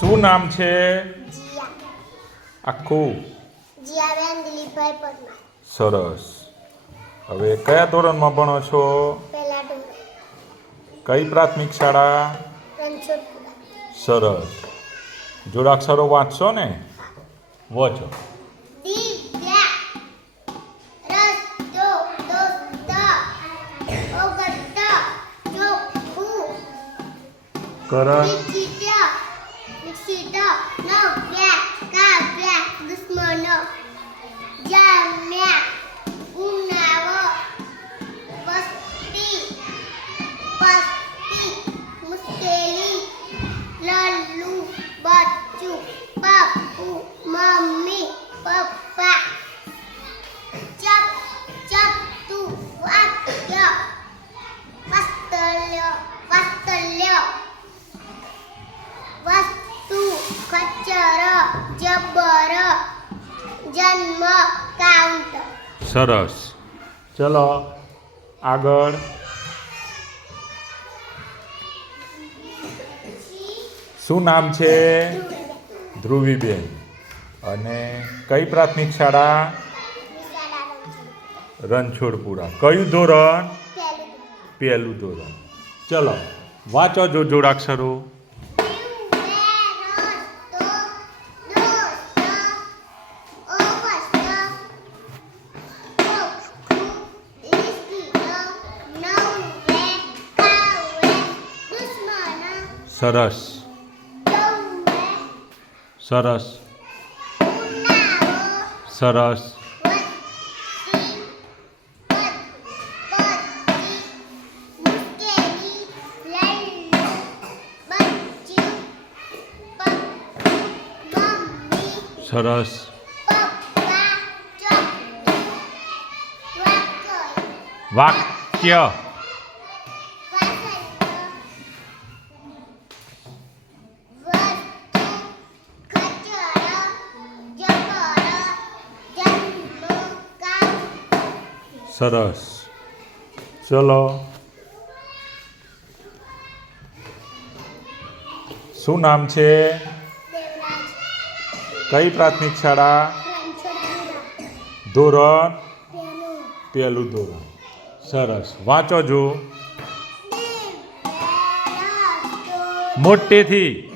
શું નામ છે? આખું? સરસ. હવે કયા ધોરણમાં ભણો છો? કઈ પ્રાથમિક શાળા? સરસ. જોડાક્ષરો વાંચશો ને? વાંચો. Divya do, no black, car black, this mono. Pasti, pasti. જન્મ કાઉન્ટ સરસ. ચલો આગળ. શું નામ છે? ધ્રુવીબેન. અને કઈ પ્રાથમિક શાળા? રણછોડપુરા. કયું ધોરણ. પહેલું ધોરણ. ચલો વાંચો જો જોડાક્ષરો. સરસ. સરસ. સરસ. સરસ. વાક્ય. સરસ. ચલો. શું નામ છે? કઈ પ્રાથમિક શાળા? ધોરણ? પહેલું ધોરણ. સરસ. વાંચો જો. મોટેથી.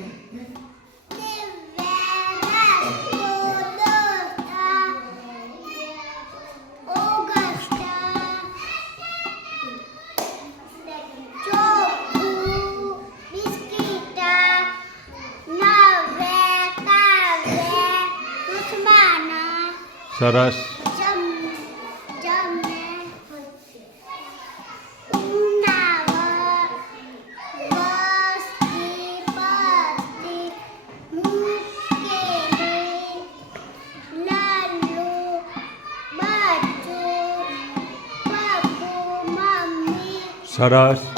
સરસ સરસ